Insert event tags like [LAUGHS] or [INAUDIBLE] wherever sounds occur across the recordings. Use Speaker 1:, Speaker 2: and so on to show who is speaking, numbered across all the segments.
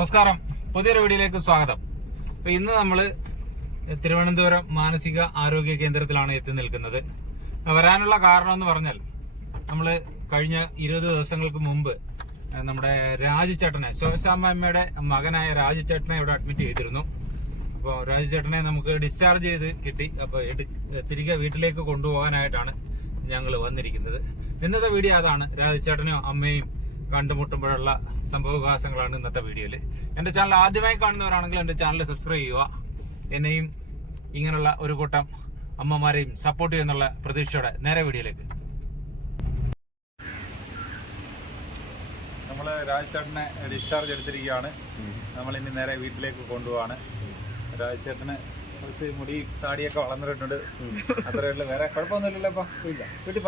Speaker 1: നമസ്കാരം. പുതിയൊരു വീഡിയോയിലേക്ക് സ്വാഗതം. അപ്പൊ ഇന്ന് നമ്മൾ തിരുവനന്തപുരം മാനസിക ആരോഗ്യ കേന്ദ്രത്തിലാണ് എത്തി നിൽക്കുന്നത്. വരാനുള്ള കാരണം എന്ന് പറഞ്ഞാൽ നമ്മൾ കഴിഞ്ഞ ഇരുപത് ദിവസങ്ങൾക്ക് മുമ്പ് നമ്മുടെ രാജുചേട്ടനെ ശോശാമ്മയുടെ മകനായ രാജുചേട്ടനെ ഇവിടെ അഡ്മിറ്റ് ചെയ്തിരുന്നു. അപ്പോൾ രാജുചേട്ടനെ നമുക്ക് ഡിസ്ചാർജ് ചെയ്ത് കിട്ടി. അപ്പോൾ തിരികെ വീട്ടിലേക്ക് കൊണ്ടുപോകാനായിട്ടാണ് ഞങ്ങൾ വന്നിരിക്കുന്നത്. ഇന്നത്തെ വീഡിയോ അതാണ്. രാജുചേട്ടനും അമ്മയും കണ്ടുമുട്ടുമ്പോഴുള്ള സംഭവവികാസങ്ങളാണ് ഇന്നത്തെ വീഡിയോയിൽ എന്റെ ചാനൽ ആദ്യമായി കാണുന്നവരാണെങ്കിൽ എന്റെ ചാനൽ സബ്സ്ക്രൈബ് ചെയ്യുക. എന്നെയും ഇങ്ങനെയുള്ള ഒരു കൂട്ടം അമ്മമാരെയും സപ്പോർട്ട് ചെയ്യുന്നുള്ള പ്രതീക്ഷയോടെ നേരെ വീഡിയോയിലേക്ക്. നമ്മൾ രാജചേട്ടനെ ഡിസ്ചാർജ് എടുത്തിരിക്കുകയാണ്. നമ്മൾ ഇനി നേരെ വീട്ടിലേക്ക് കൊണ്ടുപോവാണ്. രാജചേട്ടന് മുടി താടിയൊക്കെ വളർന്നിട്ടുണ്ട്. അത്രയുള്ള വേറെ കുഴപ്പമൊന്നുമില്ലല്ലോ ഇല്ല. വീട്ടിൽ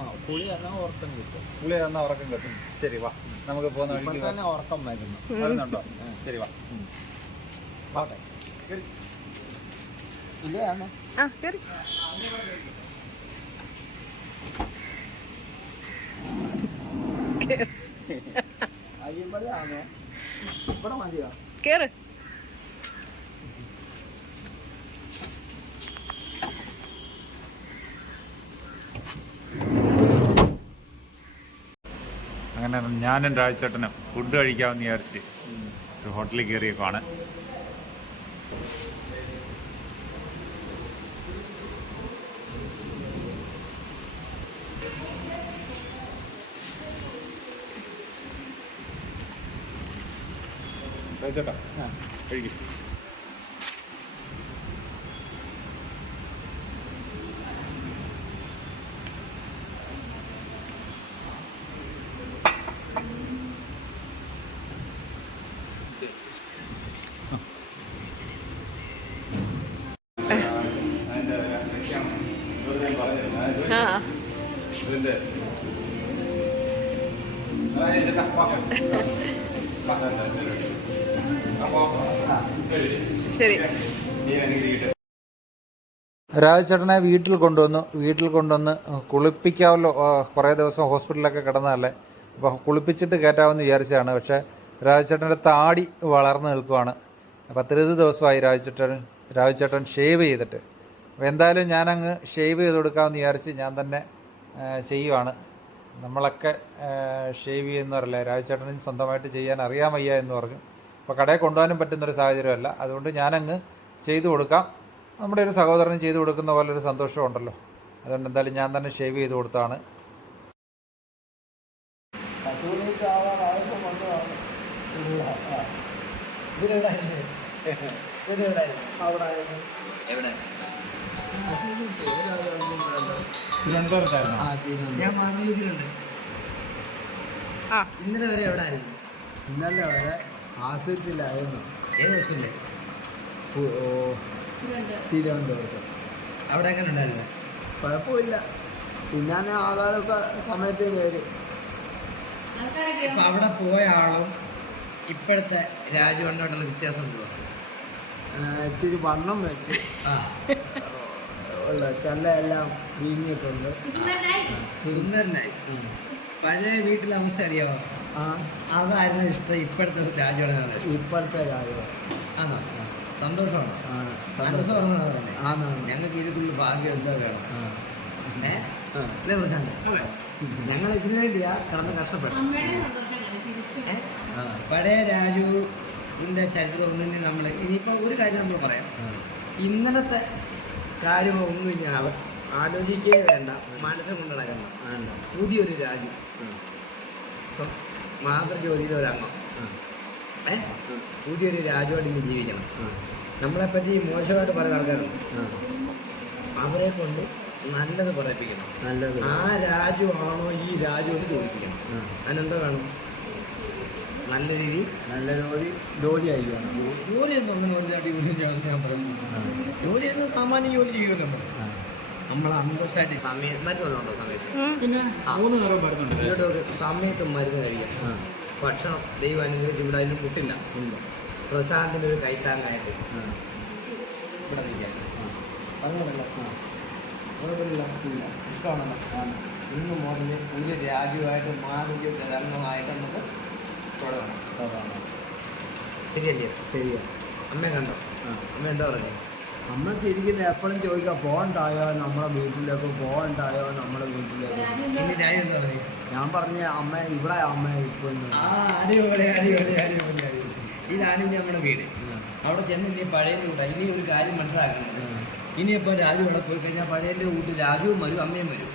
Speaker 2: ആ. കുളി തന്നെ ഉറക്കം കിട്ടും.
Speaker 1: കുളി തന്ന ഉറക്കം കിട്ടും. ശരി വാ. നമുക്ക് പോകുന്ന വഴിക്ക്
Speaker 2: തന്നെ ഉറക്കം വരുന്നു.
Speaker 1: വരുന്നുണ്ടോ? ശരി വാ.
Speaker 2: പോട്ടെ
Speaker 1: ശരി.
Speaker 3: ആ
Speaker 2: അയ്യമ്പഴാണോ ഇവിടെ മതിയോ?
Speaker 3: കേറ്.
Speaker 1: അങ്ങനെ ഞാനും രാജചേട്ടനും ഫുഡ് കഴിക്കാമെന്ന് വിചാരിച്ച് ഒരു ഹോട്ടലിൽ കയറിയേക്കാണ് രാജേട്ടാ കഴിക്കും
Speaker 3: ആ
Speaker 1: ഇതിന്റെ
Speaker 3: ശരി
Speaker 4: രാജചേട്ടനെ വീട്ടിൽ കൊണ്ടുവന്നു. വീട്ടിൽ കൊണ്ടുവന്ന് കുളിപ്പിക്കാമല്ലോ കുറേ ദിവസം ഹോസ്പിറ്റലിലൊക്കെ കിടന്നതല്ലേ. അപ്പോൾ കുളിപ്പിച്ചിട്ട് കയറ്റാമെന്ന് വിചാരിച്ചതാണ്. പക്ഷേ രാജചേട്ടന്റെ താടി വളർന്നു നിൽക്കുവാണ്. പത്തിരുപത് ദിവസമായി രാജചേട്ടൻ രാജചേട്ടൻ ഷേവ് ചെയ്തിട്ട്. അപ്പോൾ എന്തായാലും ഞാനങ്ങ് ഷേവ് ചെയ്ത് കൊടുക്കാമെന്ന് വിചാരിച്ച് ഞാൻ തന്നെ ചെയ്യുവാണ്. നമ്മളൊക്കെ ഷേവ് ചെയ്യുന്നവരല്ലേ? രാജചേട്ടന് സ്വന്തമായിട്ട് ചെയ്യാൻ അറിയാൻ വയ്യ എന്ന് പറഞ്ഞു. അപ്പോൾ കടയിൽ കൊണ്ടുപോകാനും പറ്റുന്നൊരു സാഹചര്യമല്ല. അതുകൊണ്ട് ഞാനങ്ങ് ചെയ്തു കൊടുക്കാം. നമ്മുടെ ഒരു സഹോദരന് ചെയ്തു കൊടുക്കുന്ന പോലെ ഒരു സന്തോഷം ഉണ്ടല്ലോ. അതുകൊണ്ട് എന്തായാലും ഞാൻ തന്നെ ഷേവ് ചെയ്ത് കൊടുത്താണ്.
Speaker 2: ആയിരുന്നു. എവിടെ?
Speaker 5: ഞാൻ ഇന്നലെ വരെ എവിടെ ആയിരുന്നു?
Speaker 2: ഇന്നലെ വരെ ആശുപത്രിയിലായിരുന്നു.
Speaker 5: ഏത് ഹോസ്പിറ്റലിൽ
Speaker 2: പു- തിരുവനന്തപുരത്ത്.
Speaker 5: അവിടെ എങ്ങനെ ഉണ്ടായിരുന്നു?
Speaker 2: കുഴപ്പമില്ല. ഞാൻ ആധാരമൊക്കെ സമയത്ത് കയറി.
Speaker 5: അപ്പം അവിടെ പോയ ആളും ഇപ്പോഴത്തെ രാജു കൊണ്ടുള്ള വ്യത്യാസം എന്തുവാ?
Speaker 2: ഇച്ചിരി വണ്ണം വെച്ച്.
Speaker 5: ആ.
Speaker 2: ഉള്ള ചല്ല എല്ലാം വീങ്ങിയിട്ടുണ്ട്
Speaker 5: സുന്ദരനായി. പഴയ വീട്ടിലെ അവസ്ഥ അറിയാമോ
Speaker 2: ആ.
Speaker 5: അതായിരുന്നു ഇഷ്ടം ഇപ്പോഴത്തെ രാജു ഇഷ്ടം
Speaker 2: ഇപ്പോഴത്തെ കാര്യം
Speaker 5: ആണോ? സന്തോഷമാണ്?
Speaker 2: ആ
Speaker 5: മനസ്സുറങ്ങുന്ന പറഞ്ഞേ
Speaker 2: ആന്നാണ്
Speaker 5: ഞങ്ങൾക്ക് ഇതിലുള്ള ഭാഗ്യം എന്തോ വേണം. ഏഹ് പ്രശാന്ത്? ഞങ്ങൾ ഇതിനു വേണ്ടിയാ കടന്ന് കഷ്ടപ്പെട്ടു പഴയ രാജുവിന്റെ ചരിത്രം ഒന്നിനെ നമ്മൾ ഇനിയിപ്പോൾ ഒരു കാര്യം നമ്മൾ പറയാം. ഇന്നലത്തെ കാര്യമൊന്നും ഇനി ആലോചിക്കേ വേണ്ട മനസ്സിൽ കൊണ്ട്
Speaker 2: നടക്കണം.
Speaker 5: പുതിയൊരു
Speaker 2: രാജ്യം.
Speaker 5: ഇപ്പം മാതൃജോലിയിലെ ഒരംഗം ഏ പുതിയൊരു രാജ്യമായിട്ട് ഇനി ജീവിക്കണം
Speaker 2: നമ്മളെ
Speaker 5: നമ്മളെപ്പറ്റി മോശമായിട്ട് പറയുന്ന ആൾക്കാരുണ്ട്. അവരെ കൊണ്ട് നല്ലത് പറയിപ്പിക്കണം ആ രാജ്യമാണോ ആണോ ഈ രാജ്യം എന്ന് ചോദിപ്പിക്കണം. അതിനെന്താ വേണം നല്ല രീതി
Speaker 2: നല്ല ജോലി ജോലി ആയിരിക്കണം.
Speaker 5: എന്ന് അങ്ങനെ വലുതായിട്ട് ജോലി ചെയ്യാമെന്ന് ഞാൻ പറഞ്ഞു എന്ന് സാമാന്യ ജോലി ചെയ്യുമല്ലോ നമ്മൾ. നമ്മൾ അന്തസ്സായിട്ട് സമയം മരുന്നുണ്ടോ സമയത്ത്?
Speaker 1: പിന്നെ മൂന്ന് നേരം
Speaker 5: നോക്ക്, സമയത്ത് മരുന്ന് കഴിക്കാം. ഭക്ഷണം ദൈവം അനുഗ്രഹിച്ച് ഇവിടെ അതിന് മുട്ടില്ല. പ്രശാന്തിന്റെ ഒരു കൈത്താങ്ങായിട്ട്. ഇവിടെ നിൽക്കാം. കുഴപ്പമില്ല. ഇഷ്ടമാണല്ലോ. ഇന്ന് മുതൽ ഒരു രാജ്യമായിട്ട് മാതൃക രംഗമായിട്ട് നമുക്ക് ശരിയല്ലേ?
Speaker 2: ശരിയാ.
Speaker 5: അമ്മ കണ്ടോ. അമ്മ എന്താ പറഞ്ഞത്
Speaker 2: അമ്മ ശരിക്കും എപ്പോഴും ചോദിക്കാം പോകണ്ടായോ നമ്മളെ വീട്ടിലേക്ക് പോകണ്ടായോ നമ്മളെ വീട്ടിലേക്ക്. ഞാൻ പറഞ്ഞ? അമ്മ ഇവിടെ അമ്മ ഇപ്പൊ
Speaker 5: ഇതാണ് ഇനി നമ്മുടെ വീട്. അവിടെ ചെന്ന് ഇനി പഴയ കൂട്ടാ ഇനി ഒരു കാര്യം മനസ്സിലാക്കണം. ഇനിയിപ്പോൾ രാജു അവിടെ പോയി കഴിഞ്ഞാൽ പഴയന്റെ കൂട്ട് രാജുവും വരും അമ്മയും വരും.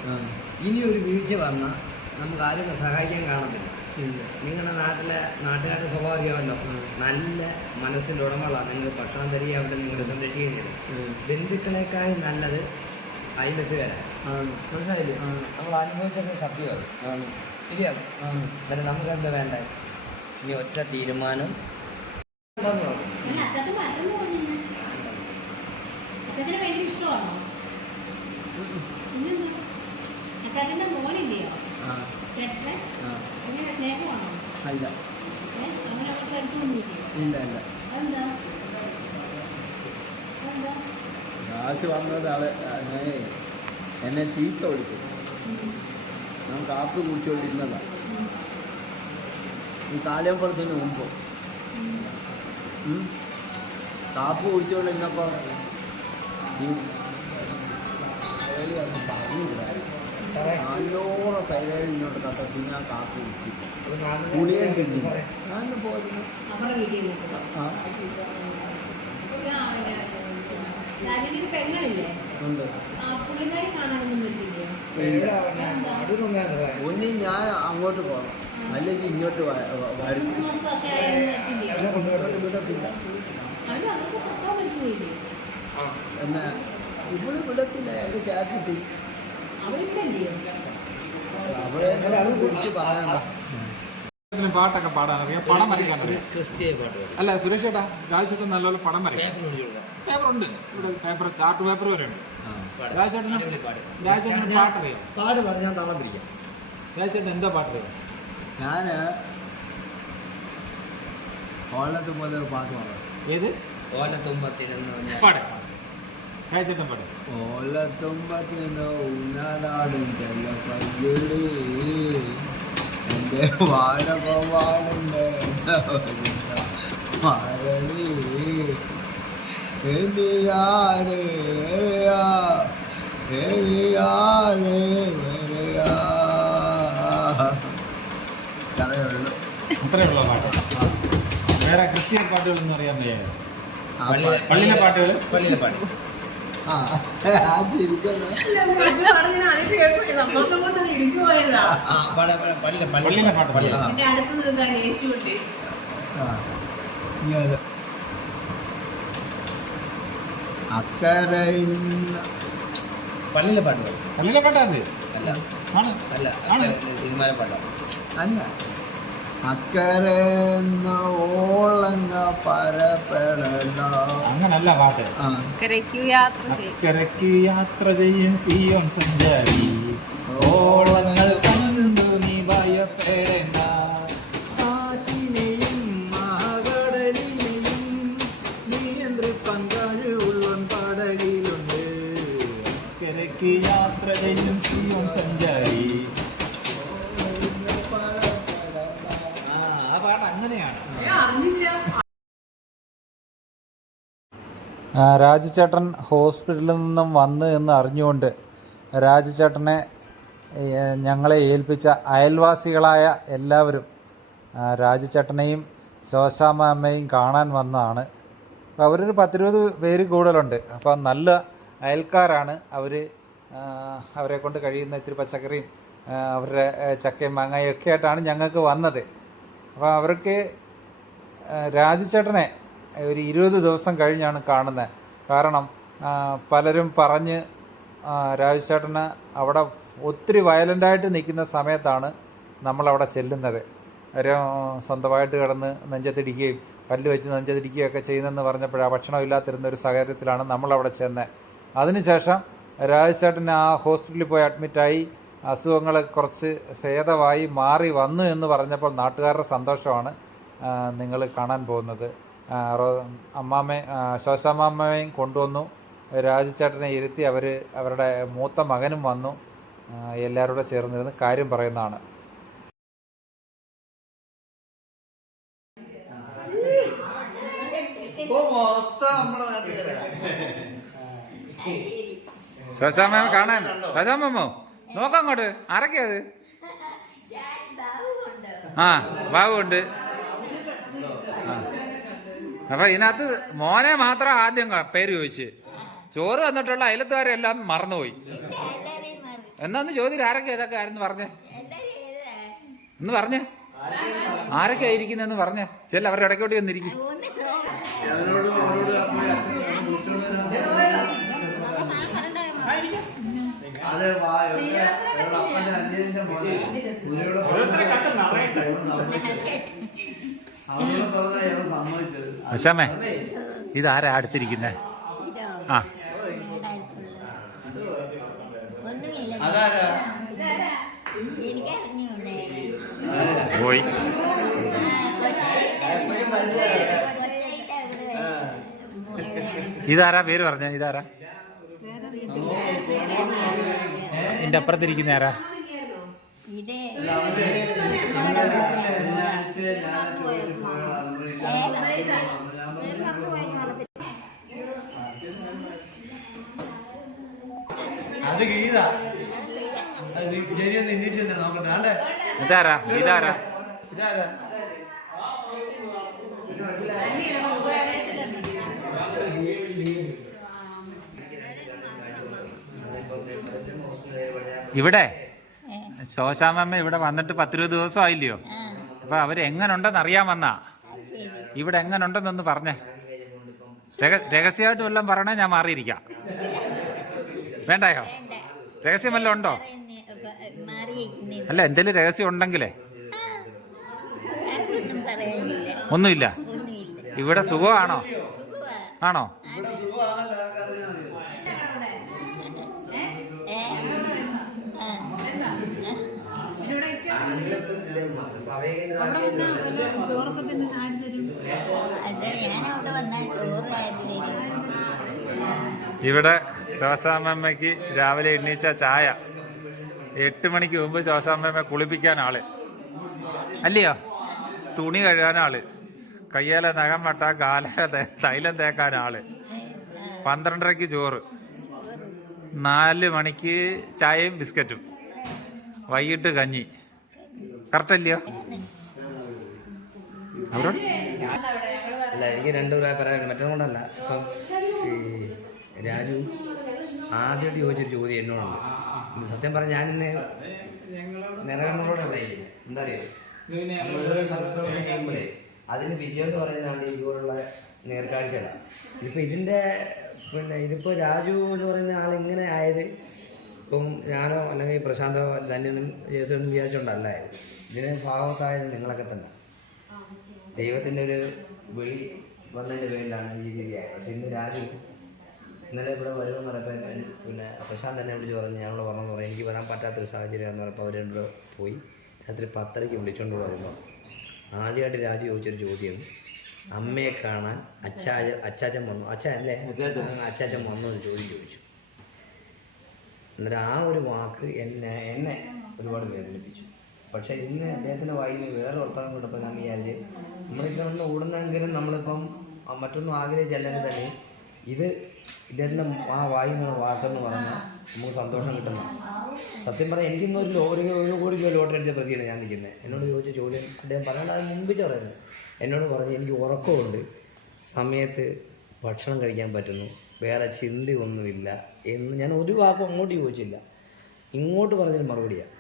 Speaker 5: ഇനി ഒരു വീഴ്ച വന്നാൽ നമുക്ക് ആരും സഹായിക്കാൻ കാണത്തില്ല. നിങ്ങളുടെ നാട്ടിലെ നാട്ടുകാരുടെ സ്വഭാവം അറിയാമല്ലോ നല്ല മനസ്സിന്റെ ഉടമകളാണ് നിങ്ങൾ ഭക്ഷണം തരിക അവിടെ നിങ്ങളെ സംരക്ഷിക്കുന്നത് ബന്ധുക്കളെക്കാൾ നല്ലത് അയലത്ത് വരാൻ മനസ്സിലായില്ലേ നമ്മൾ അനുഭവിക്കുന്ന സത്യമാണ് ശരിയാണ് എന്നിട്ട് നമുക്ക് എന്താ വേണ്ട ഇനി ഒറ്റ തീരുമാനം.
Speaker 6: ഇഷ്ടമാണോ മോനില്ലയോ
Speaker 2: അല്ല. ഇല്ല ഇല്ല. കാശ് വന്നത് ആൾ അങ്ങനെ എന്നെ ചീത്ത വിളിച്ചു. ഞാൻ കാപ്പ് കുടിച്ചുകൊണ്ടിരുന്നതാ ഈ കാലയപ്പുറത്തിന് മുമ്പ്. കാപ്പ് കുടിച്ചുകൊണ്ടിരുന്നപ്പോൾ ഈ
Speaker 5: പറഞ്ഞു
Speaker 2: നല്ലോണം കൈകാര്യം ഇങ്ങോട്ട് കത്തത്തി ഞാൻ
Speaker 5: നാട്ടിലെ
Speaker 2: ഗുളികയും തിന്നു ഞാൻ പോയിരുന്നു ഒന്നി ഞാൻ അങ്ങോട്ട് പോകണം അല്ലെങ്കിൽ ഇങ്ങോട്ട് വ- വ- വരച്ച്
Speaker 6: ക്രിസ്മസ് ഒക്കെ ആയാലും പറ്റില്ലേ
Speaker 5: എന്നെ
Speaker 2: വിടത്തില്ല ഇവിടെ വിടത്തില്ല. എന്റെ ചാറ്റിട്ട്
Speaker 7: പാട്ടൊക്കെ പാടാൻ അറിയാം. പടം വരയ്ക്കാൻ അറിയാം.
Speaker 5: ക്രിസ്തീയ പാട്ട് പാടി
Speaker 7: അല്ല സുരേഷ് ചേട്ടാ രാജേട്ടൻ നല്ലപോലെ പടം വരയ്ക്കാം.
Speaker 5: പേപ്പർ
Speaker 7: ഉണ്ട്. ഇവിടെ പേപ്പർ ചാർട്ട് പേപ്പർ വരെ ഉണ്ട്. രാജേട്ടന്. രാജേട്ടന്
Speaker 5: ഞാൻ-
Speaker 7: പാട്ടറിയാം
Speaker 5: പാട് പാട് ഞാൻ താളം പിടിക്കാം.
Speaker 7: രാജേട്ടൻ എന്താ പാട്ടറിയാം
Speaker 2: ഞാൻ പോലെ ഒരു പാട്ട് പാടാം.
Speaker 7: ഏത്? രാജേട്ടൻ പാട്.
Speaker 2: ഓലത്തുമ്പത്തിന് ഊഞ്ഞാലാടും ചെല്ല പയ്യടി. എന്റെ വാഴകവാളിന്റെ മാരളി എലിയാരേ എലിയാരേ വരയാ കഥയുള്ളൂ
Speaker 7: അത്രയുള്ള പാട്ട്. വേറെ ക്രിസ്ത്യൻ പാട്ടുകളൊന്നും അറിയാൻ
Speaker 5: പള്ളിയിലെ-
Speaker 7: പള്ളിയിലെ പാട്ടുകൾ
Speaker 5: പള്ളിയിലെ പാട്ട്. പള്ളിയിലെ
Speaker 7: പാട്ട് പാടും
Speaker 5: പള്ളിയിലെ പാട്ടാ അല്ല അല്ല. സിനിമയിലെ പാട്ടാ
Speaker 2: അല്ല അക്കരെ ഓളങ്ങ
Speaker 7: അങ്ങനല്ല പാട്ട്.
Speaker 3: യാത്ര
Speaker 7: അക്കരയ്ക്ക് യാത്ര ചെയ്യും സിയോൺ സഞ്ചാരി. ഓളങ്ങൾ കണ്ടു നീ ഭയപ്പെടേണ്ട.
Speaker 1: രാജുചേട്ടൻ ഹോസ്പിറ്റലിൽ നിന്നും വന്നു എന്ന് അറിഞ്ഞുകൊണ്ട് രാജുചേട്ടനെ ഞങ്ങളെ ഏൽപ്പിച്ച അയൽവാസികളായ എല്ലാവരും രാജചേട്ടനെയും ശോശാമ്മയും കാണാൻ വന്നതാണ്. അപ്പോൾ അവരൊരു പത്തിരുപത് പേര് കൂടുതലുണ്ട്. അപ്പോൾ നല്ല അയൽക്കാരാണ് അവർ അവരെ കൊണ്ട് കഴിയുന്ന ഇത്തിരി പച്ചക്കറിയും അവരുടെ ചക്കയും മാങ്ങയും ഒക്കെ ആയിട്ടാണ് ഞങ്ങൾക്ക് വന്നത്. അപ്പോൾ അവർക്ക് രാജുചേട്ടനെ ഒരു ഇരുപത് ദിവസം കഴിഞ്ഞാണ് കാണുന്നത്. കാരണം പലരും പറഞ്ഞ് രാജുചേട്ടന് അവിടെ ഒത്തിരി വയലന്റായിട്ട് നിൽക്കുന്ന സമയത്താണ് നമ്മളവിടെ ചെല്ലുന്നത്. ഒരു സ്വന്തമായിട്ട് കിടന്ന് നെഞ്ചത്തിടിക്കുകയും പല്ല് വെച്ച് നെഞ്ചത്തിടിക്കുകയും ഒക്കെ ചെയ്യുന്നതെന്ന് പറഞ്ഞപ്പോഴാണ് ഭക്ഷണം ഇല്ലാത്തിരുന്ന ഒരു സാഹചര്യത്തിലാണ് നമ്മളവിടെ ചെന്നത്. അതിനുശേഷം രാജുചേട്ടൻ ആ ഹോസ്പിറ്റലിൽ പോയി അഡ്മിറ്റായി അസുഖങ്ങൾ കുറച്ച് ഭേദമായി മാറി വന്നു എന്ന് പറഞ്ഞപ്പോൾ നാട്ടുകാരുടെ സന്തോഷമാണ് നിങ്ങൾ കാണാൻ പോകുന്നത്. അമ്മാമ്മ ശോശാമ്മയും കൊണ്ടുവന്നു. രാജചേട്ടനെ ഇരുത്തി അവർ അവരുടെ മൂത്ത മകനും വന്നു. ആ, എല്ലാവരും കൂടെ ചേർന്നിരുന്ന് കാര്യം പറയുന്നതാണ്. ശോശാമ്മ കാണാൻ. ശോശാമ്മോ നോക്കങ്ങോട്ട് ആരൊക്കെയത് [LAUGHS] ആ ബാബുണ്ട് ആ അപ്പൊ ഇതിനകത്ത് മോനെ മാത്രം ആദ്യം പേര് ചോദിച്ച്. ചോറ് വന്നിട്ടുള്ള അയലത്തുകാരെല്ലാം മറന്നുപോയി. എന്നാന്ന് ചോദ്യം ആരൊക്കെ ഏതൊക്കെ ആരെന്ന് പറഞ്ഞേ? എന്ന് പറഞ്ഞേ? ആരൊക്കെ ആയിരിക്കുന്നെന്ന് പറഞ്ഞേ? ചെല്ല അവരുടെ ഇടയ്ക്കോട്ട് ചെന്നിരിക്കും. അശാമേ ഇതാരാ അടുത്തിരിക്കുന്നേ? ആ. പോയി. ഇതാരാ പേര് പറഞ്ഞ? ഇതാരാ? എന്റെ അപ്പുറത്തിരിക്കുന്ന ആരാ?
Speaker 8: ഇത്
Speaker 2: അത് ഗീത. ജനിയൊന്ന് ഇന്നിച്ചെന്നാ നോക്കട്ടെ. അല്ലേ
Speaker 1: ഇതാരാ? ഇതാരാ?
Speaker 2: ഇതാരാ?
Speaker 1: ഇവിടെ? ശോശാമ്മ ഇവിടെ വന്നിട്ട് പത്തിരുപത് ദിവസം ആയില്ലയോ? അപ്പൊ അവർ എങ്ങനുണ്ടെന്ന് അറിയാൻ വന്നാ. ഇവിടെ എങ്ങനുണ്ടെന്നൊന്ന് പറഞ്ഞേ. രഹ- രഹസ്യമായിട്ട് വല്ലതും പറയണേ ഞാൻ മാറിയിരിക്കാം. വേണ്ടായോ? രഹസ്യം വല്ലതും ഉണ്ടോ? അല്ല എന്തെങ്കിലും രഹസ്യം ഉണ്ടെങ്കിലേ. ഒന്നുമില്ല. ഇവിടെ സുഖമാണോ?
Speaker 8: സുഖമാ
Speaker 1: ആണോ
Speaker 8: ഏ ആ
Speaker 1: ഇവിടെ ശോശാമ്മയ്ക്ക് രാവിലെ എണ്ണീച്ച ചായ. എട്ട് മണിക്ക് മുമ്പ് ശോശാമ്മയെ കുളിപ്പിക്കാൻ ആൾ. അല്ലയോ? തുണി കഴുകാൻ ആൾ. കയ്യേലെ നഖം വട്ട കാല തൈലം തേക്കാൻ ആൾ. പന്ത്രണ്ടരയ്ക്ക് ചോറ്. നാല് മണിക്ക് ചായയും ബിസ്ക്കറ്റും. വൈകിട്ട് കഞ്ഞി. കറക്റ്റ് അല്ലയോ അവരോട്?
Speaker 5: അല്ല എനിക്ക് രണ്ടു പറയാൻ മറ്റൊന്നുകൊണ്ടല്ല കൊണ്ടല്ല. ഈ രാജു ആദ്യമായിട്ട് ചോദിച്ചൊരു ചോദ്യം എന്നോടുണ്ട്. സത്യം പറഞ്ഞ ഞാനിന്ന് നിറകണ്ണോടെ എന്താ അറിയോ? അതിന് വിജയം എന്ന് പറയുന്നതാണ് ഇതുപോലുള്ള നേർക്കാഴ്ചകളാണ് ഇപ്പം ഇതിന്റെ പിന്നെ ഇതിപ്പോൾ രാജു എന്ന് പറയുന്ന ആൾ ഇങ്ങനെ ആയത് ഇപ്പം ഞാനോ അല്ലെങ്കിൽ പ്രശാന്തോ ധന്യനും ജേസനും വിചാരിച്ചുകൊണ്ടല്ല ഇതിന് ഭാഗത്തായത് നിങ്ങളൊക്കെ തന്നെ. ദൈവത്തിന്റെ ഒരു വിളി വന്നതിന്റെ പേരിലാണ് ഈ രീതിയായത് പക്ഷെ ഇന്ന് രാജു ഇന്നലെ ഇവിടെ വരുമെന്ന് പറഞ്ഞപ്പോൾ പിന്നെ പ്രശാന്ത് തന്നെ വിളിച്ച് പറഞ്ഞു ഞങ്ങളോട് പറഞ്ഞു പറഞ്ഞു. എനിക്ക് വരാൻ പറ്റാത്തൊരു സാഹചര്യം എന്ന് പറഞ്ഞപ്പോൾ അവർ ഇവിടെ പോയി. രാത്രി പത്തരയ്ക്ക് വിളിച്ചുകൊണ്ട് വരുമ്പോൾ ആദ്യമായിട്ട് രാജു ചോദിച്ചൊരു ചോദ്യം. അമ്മയെ കാണാൻ അച്ചായ അച്ചാച്ചൻ വന്നു. അച്ഛൻ അല്ലേ? അച്ചാച്ചൻ വന്നു എന്ന് ചോദ്യം ചോദിച്ചു. എന്നിട്ട് ആ ഒരു വാക്ക് എന്നെ എന്നെ ഒരുപാട് വേദനിപ്പിച്ചു. പക്ഷേ ഇന്ന് അദ്ദേഹത്തിന്റെ വായിൽ വേറെ വർത്തമാനം കൊണ്ടപ്പോൾ ഞാൻ വിചാരിച്ച് നമ്മളിപ്പോൾ ഒന്ന് ഓടുന്നെങ്കിലും നമ്മളിപ്പം മറ്റൊന്നും ആഗ്രഹിച്ചല്ലെങ്കിൽ തന്നെ ഇത് ഇദ്ദേഹത്തിന്റെ ആ വായിൽ എന്നുള്ള വാക്കെന്ന് പറഞ്ഞാൽ നമുക്ക് സന്തോഷം കിട്ടുന്ന. സത്യം പറഞ്ഞാൽ എനിക്കിന്ന് ഒരു ലോറി ഒരു കോടി രൂപ ലോട്ടറി അടിച്ച പ്രതിയാണ് ഞാൻ നിൽക്കുന്നത് എന്നോട് ചോദിച്ച ചോദ്യം അദ്ദേഹം പറയേണ്ട അത് മുമ്പിട്ട് പറയുന്നത് എന്നോട് പറഞ്ഞ് എനിക്ക് ഉറക്കമുണ്ട്. സമയത്ത് ഭക്ഷണം കഴിക്കാൻ പറ്റുന്നു. വേറെ ചിന്തയൊന്നുമില്ല. എന്ന് ഞാൻ ഒരു വാക്കും അങ്ങോട്ട് ചോദിച്ചില്ല ഇങ്ങോട്ട് പറഞ്ഞൊരു മറുപടിയാണ്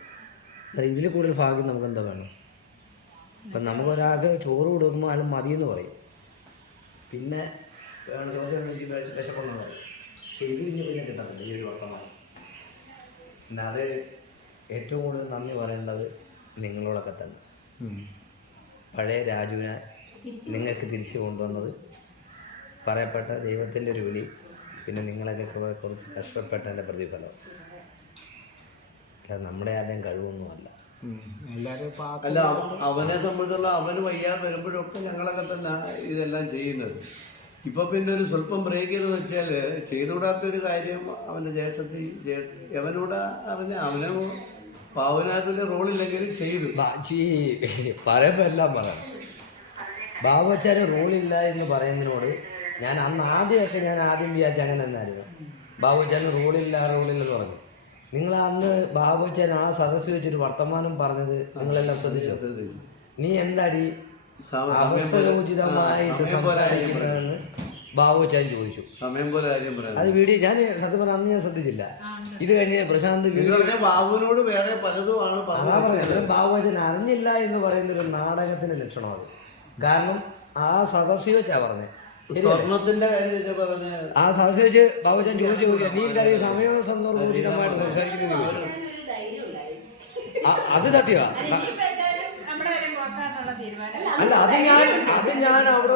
Speaker 5: അല്ല ഇതിൽ കൂടുതൽ ഭാഗ്യം നമുക്ക് എന്താ വേണം? അപ്പം നമുക്കൊരാൾക്ക് ചോറ് കൊടുക്കുമ്പോൾ അയാൾ മതിയെന്ന് പറയും. പിന്നെ വേണം വിശപ്പെന്ന് പറയും. പക്ഷേ ഇത് പിന്നെ പിന്നെ കിട്ടത്തില്ല ഈ ഒരു വർത്തമാനം. പിന്നെ അത് ഏറ്റവും കൂടുതൽ നന്ദി പറയേണ്ടത് നിങ്ങളോടൊക്കെ തന്നെ. പഴയ രാജുവിനെ നിങ്ങൾക്ക് തിരിച്ചു കൊണ്ടുവന്നത് പറയപ്പെട്ട ദൈവത്തിന്റെ ഒരു വിളി. പിന്നെ നിങ്ങളൊക്കെ കുറച്ച് കഷ്ടപ്പെട്ടതിന്റെ പ്രതിഫലം. അല്ല നമ്മുടെ ആരുടെയും കഴിവൊന്നുമല്ല.
Speaker 2: അല്ല അല്ല അവനെ സംബന്ധിച്ചുള്ള അവന് വയ്യാതെ വരുമ്പോഴൊക്കെ ഞങ്ങളൊക്കെ തന്നെ ഇതെല്ലാം ചെയ്യുന്നത്. ഇപ്പൊ പിന്നെ ഒരു സ്വല്പം ബ്രേക്ക് ചെയ്ത് വെച്ചാൽ ചെയ്തുകൂടാത്തൊരു കാര്യം അവന്റെ ജ്യേഷ്ഠത്തിൽ എവനൂടെ അറിഞ്ഞ? അവനെ പാവനാഥിന്റെ റോളില്ലെങ്കിലും ചെയ്തു.
Speaker 5: ബാച്ചി പറയുമ്പോ എല്ലാം പറയാം ബാബുച്ചാന് റോളില്ല എന്ന് പറയുന്നതിനോട് ഞാൻ അന്ന് ആദ്യമൊക്കെ ഞാൻ ആദ്യം വിചാരിച്ച അങ്ങനെ തന്നെയായിരുന്നു ബാബുച്ചൻ റൂളില്ല എന്ന് പറഞ്ഞു. നിങ്ങൾ അന്ന് ബാബുച്ചൻ ആ സദസ്സ് വെച്ചൊരു വർത്തമാനം പറഞ്ഞത് നിങ്ങളെല്ലാം ശ്രദ്ധിച്ചു?
Speaker 2: ശ്രദ്ധിച്ചു.
Speaker 5: നീ എന്താടി അവസരോചിതമായിട്ട് സംസാരിക്കുന്നതെന്ന് ബാബുച്ചൻ ചോദിച്ചു.
Speaker 2: സമയം പോലെ കാര്യം പറയാം.
Speaker 5: അത് വീഡിയോ ഞാൻ സത്യം പറഞ്ഞ അന്ന് ഞാൻ ശ്രദ്ധിച്ചില്ല. ഇത് കഴിഞ്ഞ് പ്രശാന്ത്
Speaker 2: ബാബുവിനോട് വേറെ പലതുമാണ്
Speaker 5: അതാ പറയുന്നത് അറിഞ്ഞില്ല എന്ന് പറയുന്ന ഒരു നാടകത്തിന്റെ ലക്ഷണമാണ്. കാരണം ആ സദസ്സി വെച്ചാ പറഞ്ഞത് ആ സദസ്സി വെച്ച് ബാബുച്ചൻ ചോദിച്ചു നീ എന്താ ഈ സമയവും സന്ദർഭവും ഉചിതമായിട്ട് സംസാരിക്കുന്നു? അത് സത്യമാ
Speaker 6: എന്തായാലും
Speaker 5: അല്ല അത് ഞാൻ അത് ഞാൻ അവിടെ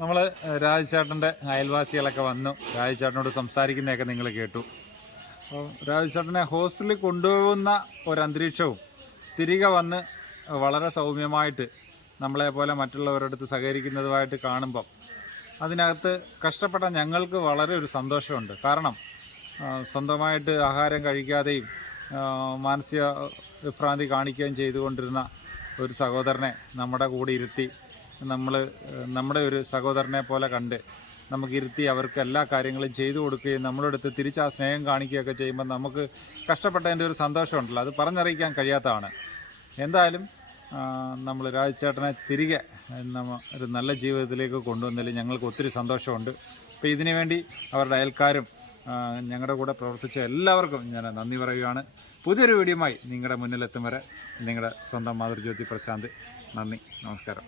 Speaker 1: നമ്മൾ രാജചേട്ടന്റെ അയൽവാസികളൊക്കെ വന്നു. രാജചേട്ടനോട് സംസാരിക്കുന്നതൊക്കെ നിങ്ങൾ കേട്ടു. അപ്പം രാജചേട്ടനെ ഹോസ്പിറ്റലിൽ കൊണ്ടുപോകുന്ന ഒരു അന്തരീക്ഷവും തിരികെ വന്ന് വളരെ സൗമ്യമായിട്ട് നമ്മളെ പോലെ മറ്റുള്ളവരുടെ അടുത്ത് സഹകരിക്കുന്നതുമായിട്ട് കാണുമ്പം അതിനകത്ത് കഷ്ടപ്പെട്ട ഞങ്ങൾക്ക് വളരെ ഒരു സന്തോഷമുണ്ട്. കാരണം സ്വന്തമായിട്ട് ആഹാരം കഴിക്കാതെയും മാനസിക വിഭ്രാന്തി കാണിക്കുകയും ചെയ്തുകൊണ്ടിരുന്ന ഒരു സഹോദരനെ നമ്മുടെ കൂടെ ഇരുത്തി നമ്മൾ നമ്മുടെ ഒരു സഹോദരനെ പോലെ കണ്ട് നമുക്ക് ഇരുത്തി അവർക്ക് എല്ലാ കാര്യങ്ങളും ചെയ്തു കൊടുക്കുകയും നമ്മളെടുത്ത് തിരിച്ച് ആ സ്നേഹം കാണിക്കുകയൊക്കെ ചെയ്യുമ്പോൾ നമുക്ക് കഷ്ടപ്പെട്ടതിന്റെ ഒരു സന്തോഷമുണ്ടല്ലോ. അത് പറഞ്ഞറിയിക്കാൻ കഴിയാത്തതാണ്. എന്തായാലും നമ്മൾ രാജ്ചേട്ടനെ തിരികെ നമ്മ ഒരു നല്ല ജീവിതത്തിലേക്ക് കൊണ്ടുവന്നതിൽ ഞങ്ങൾക്ക് ഒത്തിരി സന്തോഷമുണ്ട്. അപ്പോൾ ഇതിനു വേണ്ടി അവരുടെ അയൽക്കാരും ഞങ്ങളുടെ കൂടെ പ്രവർത്തിച്ച എല്ലാവർക്കും ഞാൻ നന്ദി പറയുകയാണ്. പുതിയൊരു വീഡിയോയുമായി നിങ്ങളുടെ മുന്നിലെത്തും വരെ നിങ്ങളുടെ സ്വന്തം മാതൃജ്യോതി പ്രശാന്ത്. നന്ദി നമസ്കാരം.